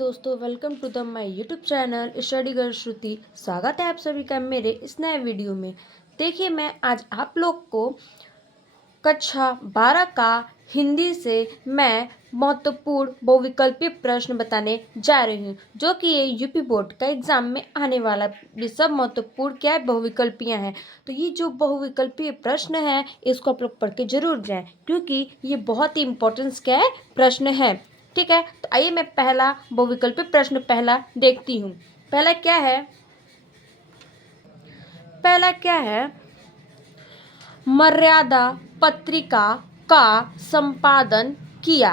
दोस्तों, welcome to the my YouTube channel study girl Shruti. स्वागत है आप सभी का मेरे इस नए वीडियो में। देखिए, मैं आज आप लोग को कक्षा 12 का हिंदी से मैं महत्वपूर्ण बहुविकल्पीय प्रश्न बताने जा रही हूँ, जो कि ये यूपी बोर्ड का एग्जाम में आने वाला। ये सब महत्वपूर्ण क्या है, बहुविकल्पियाँ हैं। तो ये जो बहुविकल्पीय प्रश्न है, इसको आप लोग पढ़ के जरूर जाएं, क्योंकि ये बहुत ही इंपॉर्टेंस क्या है, प्रश्न है। ठीक है, तो आइए मैं पहला बहुविकल्पीय प्रश्न पहला देखती हूँ। पहला क्या है, मर्यादा पत्रिका का संपादन किया।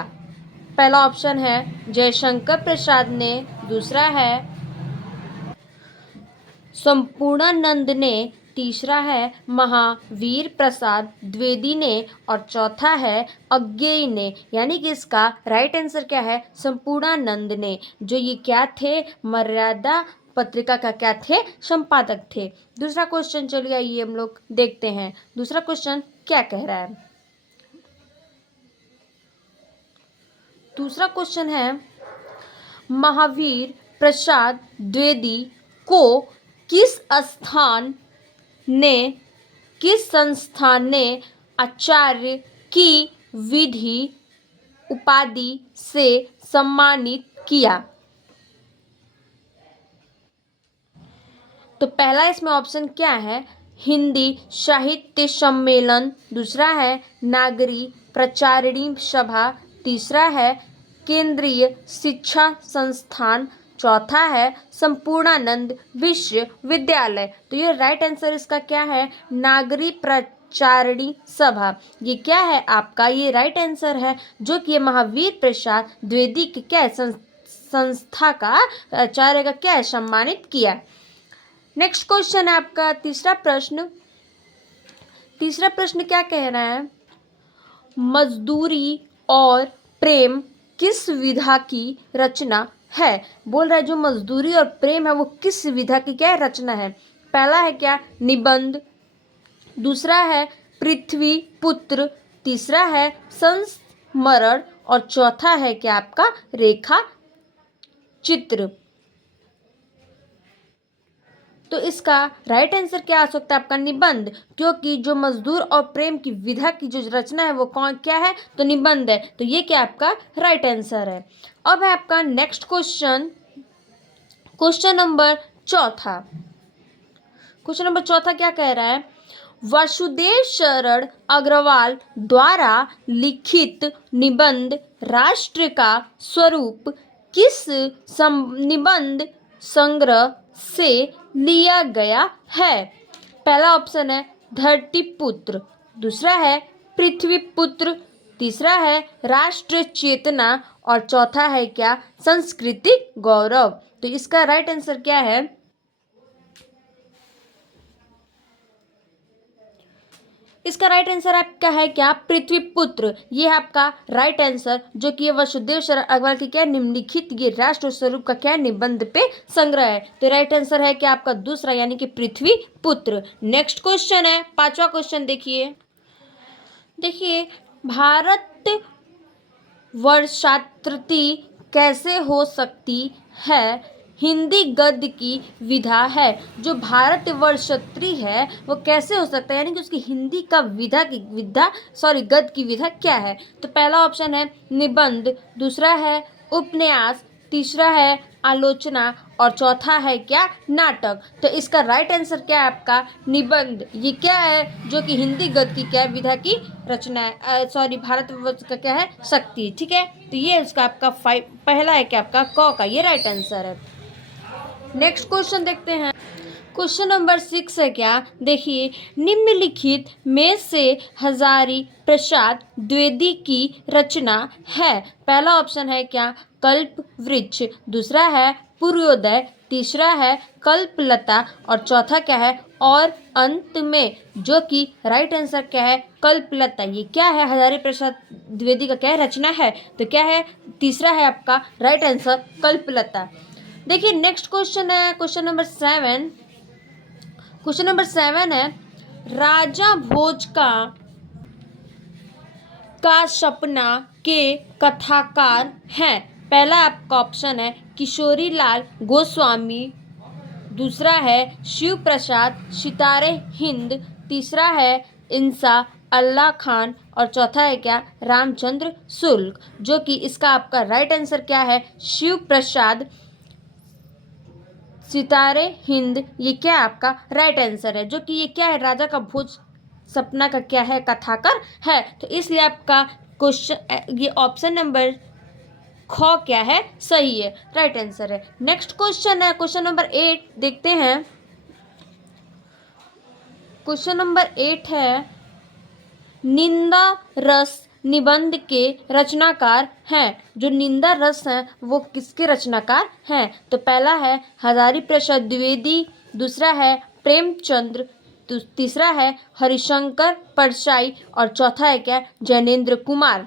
पहला ऑप्शन है जयशंकर प्रसाद ने, दूसरा है संपूर्णानंद ने, तीसरा है महावीर प्रसाद द्विवेदी ने और चौथा है अज्ञेय ने। यानी कि इसका राइट आंसर क्या है, संपूर्णानंद ने। जो ये क्या थे, मर्यादा पत्रिका का क्या थे, संपादक थे। दूसरा क्वेश्चन चलिए आइए हम लोग देखते हैं। दूसरा क्वेश्चन क्या कह रहा है। दूसरा क्वेश्चन है महावीर प्रसाद द्विवेदी को किस संस्थान ने आचार्य की विधि उपाधि से सम्मानित किया। तो पहला इसमें ऑप्शन क्या है, हिंदी साहित्य सम्मेलन, दूसरा है नागरी प्रचारिणी सभा, तीसरा है केंद्रीय शिक्षा संस्थान, चौथा है संपूर्णानंद विश्वविद्यालय। तो ये राइट आंसर इसका क्या है, नागरी प्रचारिणी सभा। ये क्या है आपका, ये राइट आंसर है, जो कि महावीर प्रसाद द्विवेदी के क्या है, संस्था का आचार्य का क्या है, सम्मानित किया। नेक्स्ट क्वेश्चन है आपका तीसरा प्रश्न क्या कह रहा है, मजदूरी और प्रेम किस विधा की रचना है। बोल रहा है जो मजदूरी और प्रेम है वो किस विधा की क्या है, रचना है। पहला है क्या, निबंध, दूसरा है पृथ्वी पुत्र, तीसरा है संस्मरण और चौथा है क्या आपका रेखा चित्र। तो इसका राइट आंसर क्या आ सकता है आपका, निबंध, क्योंकि जो मजदूर और प्रेम की विधा की जो रचना है वो क्या है, तो निबंध है। तो ये क्या आपका राइट आंसर है। अब है आपका नेक्स्ट क्वेश्चन नंबर चौथा क्या कह रहा है, वासुदेव शरण अग्रवाल द्वारा लिखित निबंध राष्ट्र का स्वरूप किस निबंध संग्रह से लिया गया है। पहला ऑप्शन है धरती पुत्र, दूसरा है पृथ्वी पुत्र, तीसरा है राष्ट्र चेतना और चौथा है क्या, सांस्कृतिक गौरव। तो इसका राइट आंसर क्या है, इसका राइट आंसर आपका है क्या, पृथ्वी पुत्र। ये है आपका राइट आंसर, जो कि ये वसुदेव शरण अग्रवाल की क्या निम्नलिखित ये राष्ट्र स्वरूप का क्या निबंध पे संग्रह है। तो राइट आंसर है क्या आपका दूसरा, यानी कि पृथ्वी पुत्र। नेक्स्ट क्वेश्चन है पांचवा क्वेश्चन। देखिए भारत वर्षाकृति कैसे हो सकती है, हिंदी गद्य की विधा है। जो भारत वर्षत्री है वो कैसे हो सकता है, यानी कि उसकी हिंदी का गद्य की विधा क्या है। तो पहला ऑप्शन है निबंध, दूसरा है उपन्यास, तीसरा है आलोचना और चौथा है क्या, नाटक। तो इसका राइट आंसर क्या है आपका, निबंध। ये क्या है, जो कि हिंदी गद्य की क्या विधा की रचना है, भारतवर्ष का क्या है, शक्ति। ठीक है, तो ये इसका आपका पहला है क्या आपका क का, ये राइट आंसर है। नेक्स्ट क्वेश्चन देखते हैं। क्वेश्चन नंबर 6 है क्या, देखिए निम्नलिखित में से हजारी प्रसाद द्विवेदी की रचना है। पहला ऑप्शन है क्या, कल्प वृक्ष, दूसरा है पूर्वोदय, तीसरा है कल्पलता और चौथा क्या है और अंत में। जो कि राइट आंसर क्या है, कल्पलता। ये क्या है, हजारी प्रसाद द्विवेदी का क्या है, रचना है। तो क्या है, तीसरा है आपका राइट आंसर कल्पलता। देखिए नेक्स्ट क्वेश्चन है क्वेश्चन नंबर 7 है, राजा भोज का सपना के कथाकार हैं। पहला आपका ऑप्शन है किशोरी लाल गोस्वामी, दूसरा है शिव प्रसाद सितारे हिंद, तीसरा है इंसा अल्लाह खान और चौथा है क्या रामचंद्र शुक्ल। जो कि इसका आपका राइट आंसर क्या है शिव प्रसाद सितारे हिंद, ये क्या आपका राइट आंसर है। जो कि ये क्या है राजा का भोज सपना का क्या है कथाकार है। तो इसलिए आपका क्वेश्चन ये ऑप्शन नंबर ख क्या है सही है, राइट आंसर है। नेक्स्ट क्वेश्चन है क्वेश्चन नंबर 8 देखते हैं। क्वेश्चन नंबर 8 है निंदा रस निबंध के रचनाकार हैं। जो निंदा रस हैं वो किसके रचनाकार हैं। तो पहला है हजारी प्रसाद द्विवेदी, दूसरा है प्रेमचंद्र, तीसरा है हरिशंकर परसाई और चौथा है क्या जैनेन्द्र कुमार।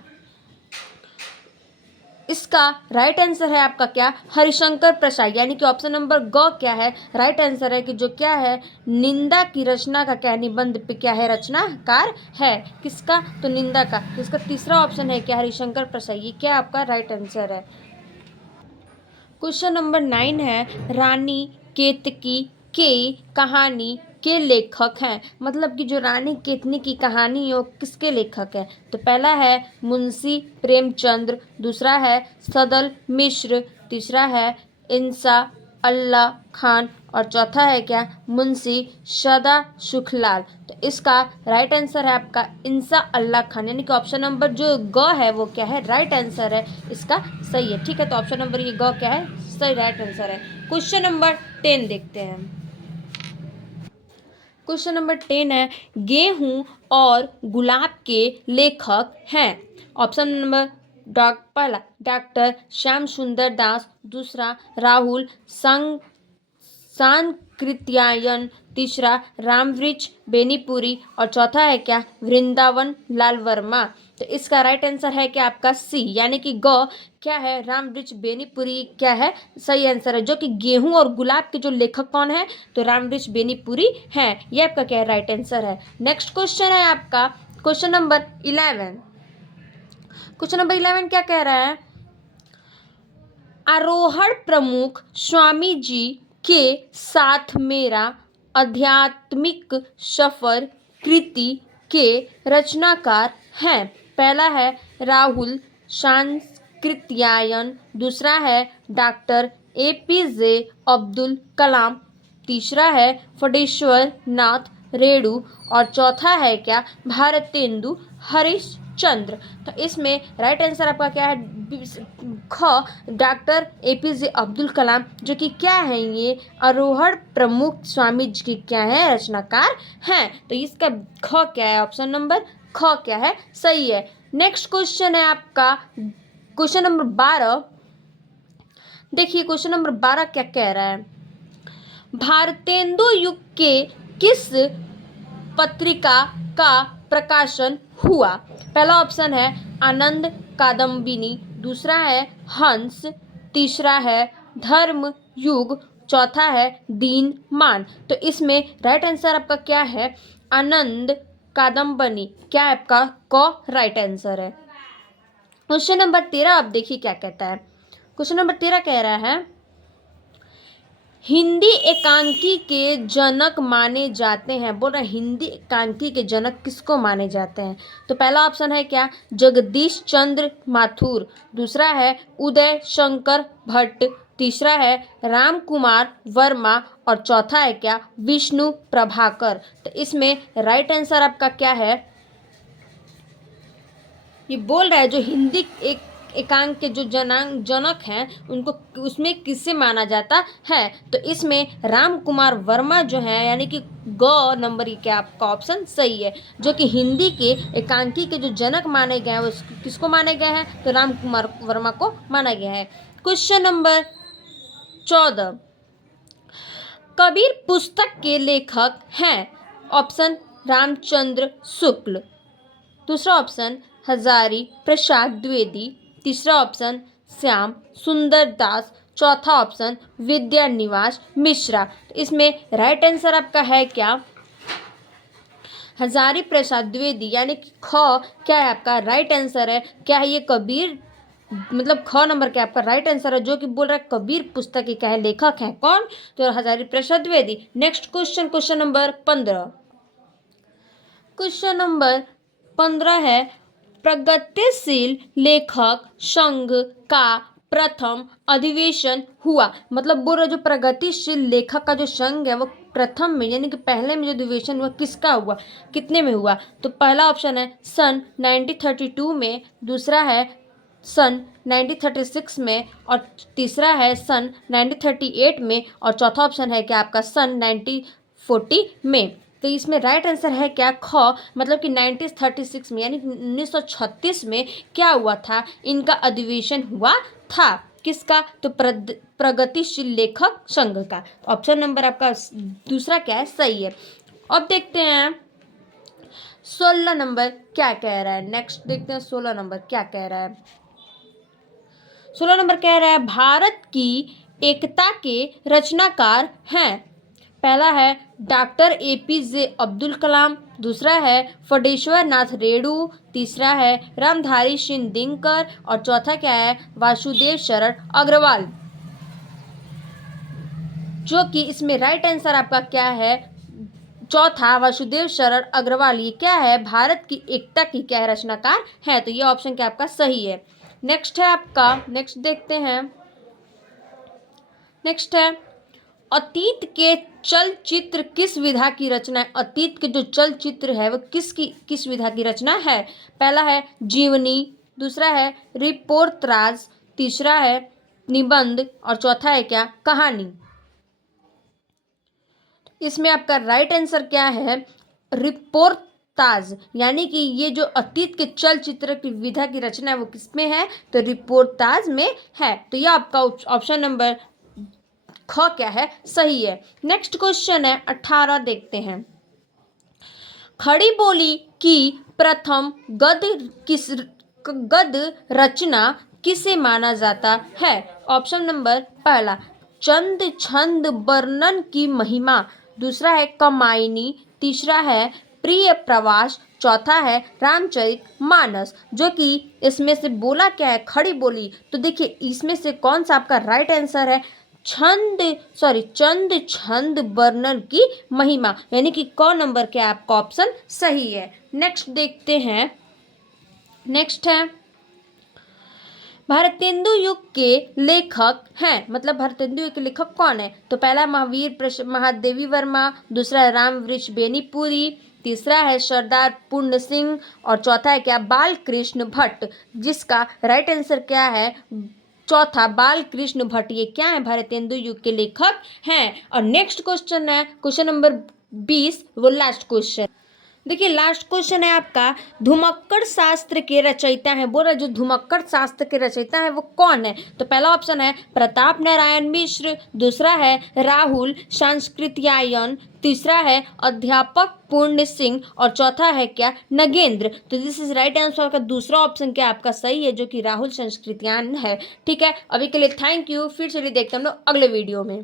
इसका राइट आंसर है आपका क्या हरिशंकर प्रसाई, यानी कि ऑप्शन नंबर ग क्या है राइट आंसर है कि जो क्या है निंदा की रचना का क्या निबंध पे क्या है रचनाकार है किसका तो निंदा का। इसका तीसरा ऑप्शन है क्या हरिशंकर प्रसाई, ये क्या आपका राइट आंसर है। क्वेश्चन नंबर 9 है रानी केतकी के कहानी के लेखक हैं। मतलब कि जो रानी केतनी की कहानी है वो किसके लेखक है। तो पहला है मुंशी प्रेमचंद्र, दूसरा है सदल मिश्र, तीसरा है इंसा अल्लाह खान और चौथा है क्या मुंशी सदा सुखलाल। तो इसका राइट आंसर है आपका इंसा अल्लाह खान, यानी कि ऑप्शन नंबर जो ग है वो क्या है राइट आंसर है इसका सही है। ठीक है, तो ऑप्शन नंबर ये ग क्या है सही राइट आंसर है। क्वेश्चन नंबर 10 देखते हैं। क्वेश्चन नंबर 10 है गेहूं और गुलाब के लेखक हैं। ऑप्शन नंबर पहला डॉक्टर श्याम सुंदर दास, दूसरा राहुल सांकृत्यायन, तीसरा रामवृक्ष बेनीपुरी और चौथा है क्या वृंदावन लाल वर्मा। तो इसका राइट आंसर है क्या आपका सी, यानी कि ग क्या है रामवृक्ष बेनीपुरी क्या है सही आंसर है। जो कि गेहूं और गुलाब के जो लेखक कौन है तो रामवृक्ष बेनीपुरी हैं, ये आपका क्या है राइट आंसर है। नेक्स्ट क्वेश्चन है आपका क्वेश्चन नंबर 11। क्वेश्चन नंबर 11 क्या कह रहा है आरोहण प्रमुख स्वामी जी के साथ मेरा आध्यात्मिक सफर कृति के रचनाकार हैं। पहला है राहुल सांकृत्यायन, दूसरा है डॉक्टर APJ अब्दुल कलाम, तीसरा है फटेश्वर नाथ रेणु और चौथा है क्या भारतेंदु हरिश्चंद्र। तो इसमें राइट आंसर आपका क्या है ख डॉक्टर APJ अब्दुल कलाम, जो कि क्या है ये आरोहण प्रमुख स्वामी जी के क्या है रचनाकार हैं। तो इसका ख क्या है ऑप्शन नंबर ख क्या है सही है। नेक्स्ट क्वेश्चन है आपका क्वेश्चन नंबर 12। देखिए क्वेश्चन नंबर 12 क्या कह रहा है भारतेंदु युग के किस पत्रिका का प्रकाशन हुआ। पहला ऑप्शन है आनंद कादम्बिनी, दूसरा है हंस, तीसरा है धर्म युग, चौथा है दीन मान। तो इसमें राइट आंसर आपका क्या है आनंद कादम्बिनी, क्या है आपका क राइट आंसर है। क्वेश्चन नंबर 13 आप देखिए क्या कहता है। क्वेश्चन नंबर 13 कह रहा है हिंदी एकांकी के जनक माने जाते हैं। बोल रहे हिंदी एकांकी के जनक किसको माने जाते हैं। तो पहला ऑप्शन है क्या जगदीश चंद्र माथुर, दूसरा है उदय शंकर भट्ट, तीसरा है राम कुमार वर्मा और चौथा है क्या विष्णु प्रभाकर। तो इसमें राइट आंसर आपका क्या है ये बोल रहा है जो हिंदी एकांक के जो जनक हैं उनको उसमें किससे माना जाता है। तो इसमें राम कुमार वर्मा जो है यानी कि ग नंबर ये क्या आपका ऑप्शन सही है। जो कि हिंदी के एकांकी के जो जनक माने गए हैं वो किसको माने गए हैं तो राम कुमार वर्मा को माना गया है। क्वेश्चन नंबर 14 कबीर पुस्तक के लेखक हैं। ऑप्शन रामचंद्र शुक्ल, दूसरा ऑप्शन हजारी प्रसाद द्विवेदी, तीसरा ऑप्शन श्याम सुंदर दास, चौथा ऑप्शन विद्यानिवास मिश्रा। इसमें राइट आंसर आपका है क्या हजारी प्रसाद द्विवेदी, यानी कि ख क्या है आपका राइट आंसर है। क्या है ये कबीर मतलब ख नंबर के आपका राइट आंसर है, जो कि बोल रहा है कबीर पुस्तक के क्या है, लेखक हैं कौन, तो Hazari Prasad Dwivedi. Next question, question number 15। Question number 15 है, प्रगतिशील लेखक संघ का प्रथम अधिवेशन हुआ। मतलब बोल रहा जो प्रगतिशील लेखक का जो संघ है वो प्रथम में यानी कि पहले में जो अधिवेशन हुआ किसका हुआ, कितने में हुआ, तो पहला ऑप्शन है सन 1932 में, दूसरा है सन 1936 में, और तीसरा है सन 1938 में, और चौथा ऑप्शन है कि आपका सन 1940 में। तो इसमें राइट आंसर है क्या, ख, मतलब कि 1936 में यानी 1936 में क्या हुआ था, इनका अधिवेशन हुआ था। किसका, तो प्रगतिशील लेखक संघ का। ऑप्शन नंबर आपका दूसरा क्या है, सही है। अब देखते हैं 16 नंबर क्या कह रहा है। नेक्स्ट देखते हैं 16 नंबर क्या कह रहा है। 16 नंबर कह रहा है, भारत की एकता के रचनाकार हैं। पहला है डॉक्टर APJ अब्दुल कलाम, दूसरा है फटेश्वर नाथ रेणु, तीसरा है रामधारी सिंह दिनकर, और चौथा क्या है, वासुदेव शरण अग्रवाल। जो कि इसमें राइट आंसर आपका क्या है, चौथा वासुदेव शरण अग्रवाल। ये क्या है, भारत की एकता की क्या है, रचनाकार है। तो ये ऑप्शन क्या आपका सही है। नेक्स्ट है आपका, नेक्स्ट देखते हैं। नेक्स्ट है, अतीत के चलचित्र किस विधा की रचना है। अतीत के जो चलचित्र है वो किस विधा की रचना है। पहला है जीवनी, दूसरा है रिपोर्टराज, तीसरा है निबंध, और चौथा है क्या, कहानी। इसमें आपका राइट आंसर क्या है, रिपोर्टाज, यानी कि ये जो अतीत के चलचित्र की विधा की रचना है वो किसमें है, तो रिपोर्टाज में है। तो ये आपका ऑप्शन नंबर ख क्या है, सही है। नेक्स्ट क्वेश्चन है 18, देखते हैं। खड़ी बोली की प्रथम गद्य रचना किसे माना जाता है। ऑप्शन नंबर पहला चंद छंद वर्णन की महिमा, दूसरा है कमायनी, तीसरा है प्रिय प्रवास, चौथा है रामचरित मानस। जो कि इसमें से बोला क्या है, खड़ी बोली। तो देखिए इसमें से कौन सा आपका राइट आंसर है, चंद छंद वर्णन की महिमा, यानी कि क नंबर के आपका ऑप्शन सही है। नेक्स्ट देखते हैं। नेक्स्ट है, भारतेंदु युग के लेखक हैं। मतलब भारतेंदु युग के लेखक कौन है, तो पहला महावीर महादेवी वर्मा, दूसरा है राम वृक्ष बेनीपुरी, तीसरा है सरदार पूर्ण सिंह, और चौथा है क्या, बाल कृष्ण भट्ट। जिसका राइट आंसर क्या है, चौथा बाल कृष्ण भट्ट। ये क्या है, भारतेंदु युग के लेखक हैं। और नेक्स्ट क्वेश्चन है क्वेश्चन नंबर 20, वो लास्ट क्वेश्चन। देखिए लास्ट क्वेश्चन है आपका, धुमक्कड़ शास्त्र के रचयिता हैं। बोल रहा जो धुमक्कड़ शास्त्र के रचयिता है वो कौन है, तो पहला ऑप्शन है प्रताप नारायण मिश्र, दूसरा है राहुल सांस्कृत्यायन, तीसरा है अध्यापक पूर्ण सिंह, और चौथा है क्या, नगेंद्र। तो दिस इज राइट आंसर का दूसरा ऑप्शन क्या आपका सही है, जो कि राहुल सांस्कृत्यायन है। ठीक है, अभी के लिए थैंक यू, फिर चलिए देखते हैं हम लोग अगले वीडियो में।